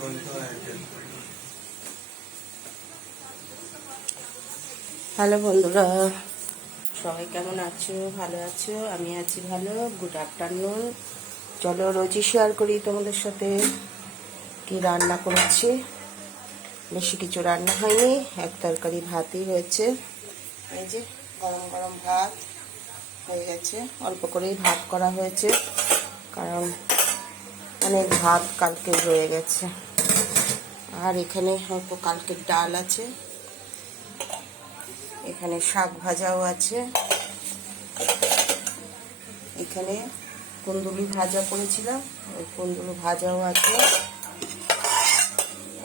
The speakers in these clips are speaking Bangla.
হ্যালো বন্ধুরা, সবাই কেমন আছো? ভালো আছো? আমি আছি ভালো। Good afternoon. চলো রোজই শেয়ার করি তোমাদের সাথে কি রান্না করেছি। বেশি কিছু রান্না হয়নি, এক তরকারি ভাতই হয়েছে। এই যে গরম গরম ভাত হয়ে গেছে, অল্প করেই ভাত করা হয়েছে কারণ অনেক ভাত কালকে রয়ে গেছে। আর এখানে অল্প কালকের ডাল আছে, এখানে শাক ভাজাও আছে, এখানে কুন্দুলি ভাজা করেছিলাম, ওই কুন্দুলি ভাজাও আছে,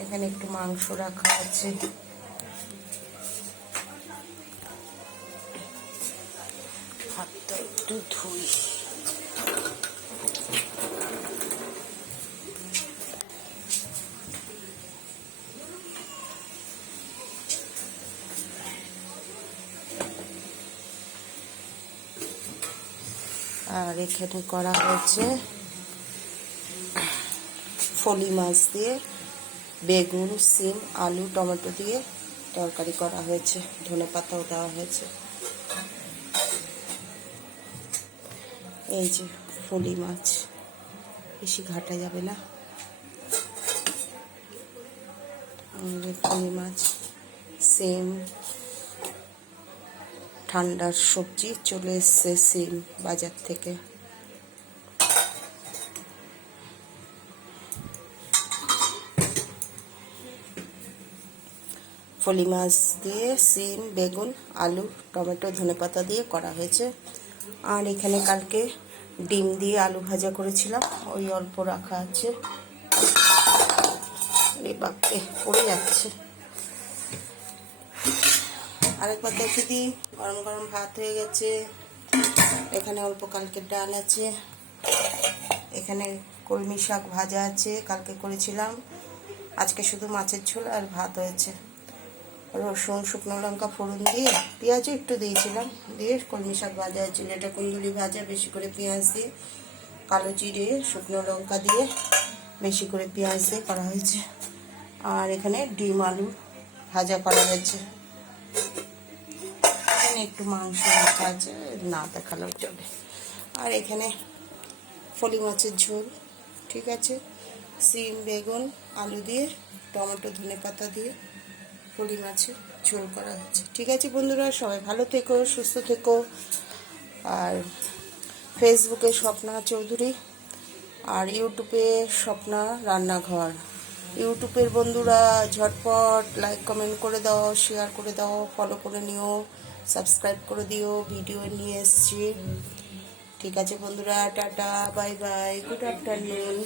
এখানে একটু মাংস রাখা আছে। হাতটা একটু ধুই। আর এখানে করা হয়েছে ফলি মাছ দিয়ে বেগুন, সিম, আলু, টমেটো দিয়ে তরকারি করা হয়েছে, ধনেপাতাও দেওয়া হয়েছে। এই যে ফলি মাছ, বেশি ঘাটা যাবে না। ফলি মাছ, সিম, ঠান্ডার সবজি চলে এসছে সিম বাজার থেকে। ফলি মাছ দিয়ে সিম, বেগুন, আলু, টমেটো, ধনেপাতা দিয়ে করা হয়েছে। আর এখানে কালকে ডিম দিয়ে আলু ভাজা করেছিলাম, ওই অল্প রাখা আছে। বাপরে পড়ে যাচ্ছে। আরেকবার দেখে দিই, গরম গরম ভাত হয়ে গেছে। এখানে অল্প কালকের ডাল আছে, এখানে কলমি শাক ভাজা আছে, কালকে করেছিলাম। আজকে শুধু মাছের ঝোল আর ভাত হয়েছে। রসুন, শুকনো লঙ্কা ফোড়ন দিয়ে, পেঁয়াজও একটু দিয়েছিলাম, দিয়ে কলমি শাক ভাজা হয়েছিল। এটা কুন্দুলি ভাজা, বেশি করে পেঁয়াজ দিয়ে, কালো জিরে, শুকনো লঙ্কা দিয়ে, বেশি করে পেঁয়াজ দিয়ে করা হয়েছে। আর এখানে ডিম আলু ভাজা করা হয়েছে। এখানে একটু মাংস রাখা আছে, না দেখালেও চলে। আর এখানে ফলি মাছের ঝোল, ঠিক আছে, সিম, বেগুন, আলু দিয়ে, টমেটো, ধনেপাতা দিয়ে ফলি মাছের ঝোল করা হচ্ছে। ঠিক আছে বন্ধুরা, সবাই ভালো থেকো, সুস্থ থেকো। আর ফেসবুকে স্বপ্না চৌধুরী, আর ইউটিউবে স্বপ্না রান্নাঘর। ইউটিউবের বন্ধুরা ঝটপট লাইক কমেন্ট করে দাও, শেয়ার করে দাও, ফলো করে নিও, সাবস্ক্রাইব করে দিও। ভিডিও নিয়ে এসছি। ঠিক আছে বন্ধুরা, tata, bye bye, good afternoon.